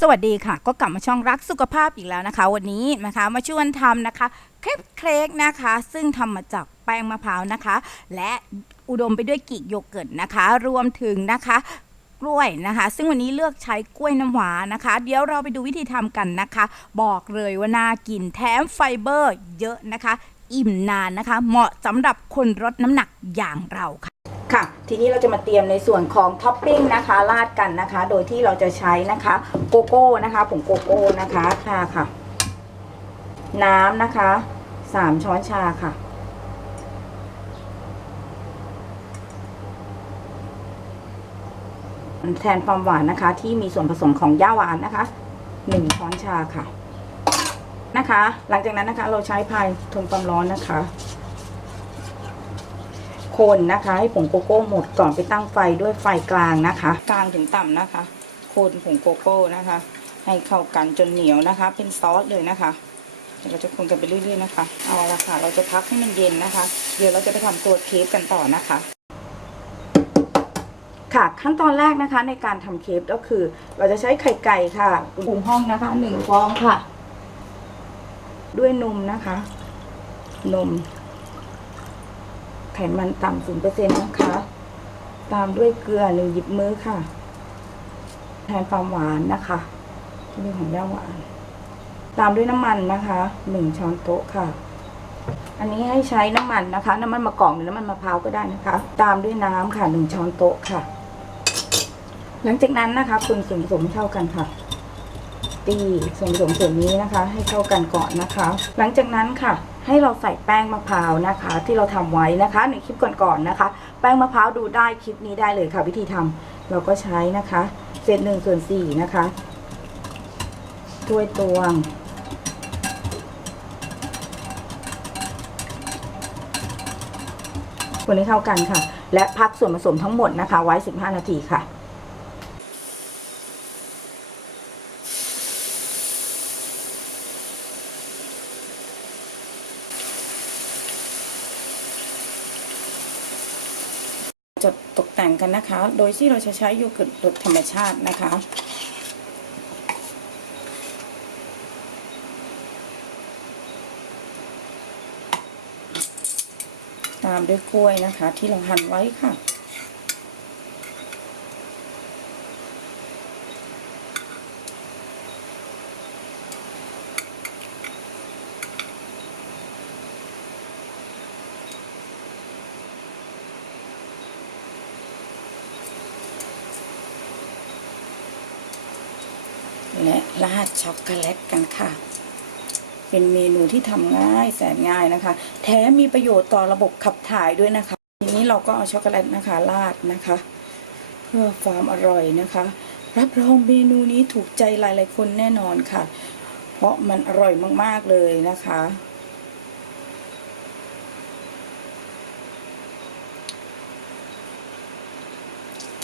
สวัสดีค่ะก็กลับมาช่องรักสุขภาพอีกแล้วนะคะวันนี้นะคะมาชวนทำนะคะเค้กนะคะซึ่งทำมาจากแป้งมะพร้าวนะคะและอุดมไปด้วยกลีกโยเกิร์ตนะคะรวมถึงนะคะกล้วยนะคะซึ่งวันนี้เลือกใช้กล้วยน้ำหวานนะคะเดี๋ยวเราไปดูวิธีทำกันนะคะบอกเลยว่าน่ากินแถมไฟเบอร์เยอะนะคะอิ่มนานนะคะเหมาะสำหรับคนลดน้ำหนักอย่างเราค่ะค่ะทีนี้เราจะมาเตรียมในส่วนของท็อปปิ้งนะคะราดกันนะคะโดยที่เราจะใช้นะคะโกโก้นะคะผงโกโก้นะคะค่ะน้ำนะคะ3 ช้อนชาค่ะแทนความหวานนะคะที่มีส่วนผสมของย่าหวานนะคะ1 ช้อนชาค่ะนะคะหลังจากนั้นนะคะเราใช้พายทนความร้อนนะคะคนนะคะให้ผงโกโก้หมดก่อนไปตั้งไฟด้วยไฟกลางนะคะกลางถึงต่ำนะคะคนผงโกโก้นะคะให้เข้ากันจนเหนียวนะคะเป็นซอสเลยนะคะเดี๋ยวเราจะคนกันไปเรื่อยๆนะคะเอาละค่ะเราจะพักให้มันเย็นนะคะเดี๋ยวเราจะไปทำตัวเค้กกันต่อนะคะค่ะขั้นตอนแรกนะคะในการทำเค้กก็คือเราจะใช้ไข่ไก่ค่ะอุณหภูมิห้องนะคะ1 ฟองค่ะด้วยนมนะคะนมไขมันต่ำ0%นะคะตามด้วยเกลือ1 หยิบมือค่ะแทนความหวานนะคะที่เป็นของย่าหวานตามด้วยน้ำมันนะคะ1 ช้อนโต๊ะค่ะอันนี้ให้ใช้น้ำมันนะคะน้ำมันมะกอกหรือน้ำมันมะพร้าวก็ได้นะคะตามด้วยน้ำค่ะ1 ช้อนโต๊ะค่ะหลังจากนั้นนะคะคนส่วนผสมเข้ากันค่ะตีส่วนผสมส่วนนี้นะคะให้เข้ากันก่อนนะคะหลังจากนั้นค่ะให้เราใส่แป้งมะพร้าวนะคะที่เราทำไว้นะคะในคลิปก่อนๆนะคะแป้งมะพร้าวดูได้คลิปนี้ได้เลยค่ะวิธีทำเราก็ใช้นะคะเศษ1/4นะคะถ้วยตวงคนให้เข้ากันค่ะและพักส่วนผสมทั้งหมดนะคะไว้15 นาทีค่ะจะตกแต่งกันนะคะโดยที่เราจะใช้โยเกิร์ตรสธรรมชาตินะคะตามด้วยกล้วยนะคะที่เราหั่นไว้ค่ะและราดช็อกโกแลตกันค่ะเป็นเมนูที่ทำง่ายแสนง่ายนะคะแถมมีประโยชน์ต่อระบบขับถ่ายด้วยนะคะทีนี้เราก็เอาช็อกโกแลตนะคะราดนะคะเพื่อความอร่อยนะคะรับรองเมนูนี้ถูกใจหลายๆคนแน่นอนค่ะเพราะมันอร่อยมากๆเลยนะคะ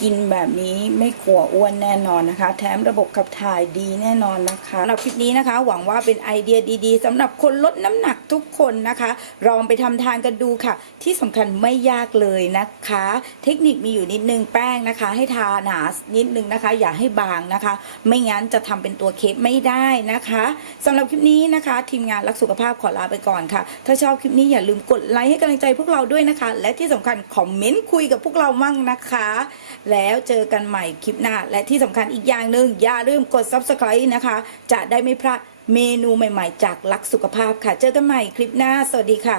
กินแบบนี้ไม่กลัวอ้วนแน่นอนนะคะแถมระบบขับถ่ายดีแน่นอนนะคะสำหรับคลิปนี้นะคะหวังว่าเป็นไอเดียดีๆสำหรับคนลดน้ำหนักทุกคนนะคะลองไปทำทานกันดูค่ะที่สำคัญไม่ยากเลยนะคะเทคนิคมีอยู่นิดนึงแป้งนะคะให้ทาหนานิดนึงนะคะอย่าให้บางนะคะไม่งั้นจะทำเป็นตัวเค้กไม่ได้นะคะสำหรับคลิปนี้นะคะทีมงานรักสุขภาพขอลาไปก่อนค่ะถ้าชอบคลิปนี้อย่าลืมกดไลค์ให้กำลังใจพวกเราด้วยนะคะและที่สำคัญคอมเมนต์คุยกับพวกเรามั่งนะคะแล้วเจอกันใหม่คลิปหน้าและที่สำคัญอีกอย่างหนึ่งอย่าลืมกด Subscribe นะคะจะได้ไม่พลาดเมนูใหม่ๆจากรักสุขภาพค่ะเจอกันใหม่คลิปหน้าสวัสดีค่ะ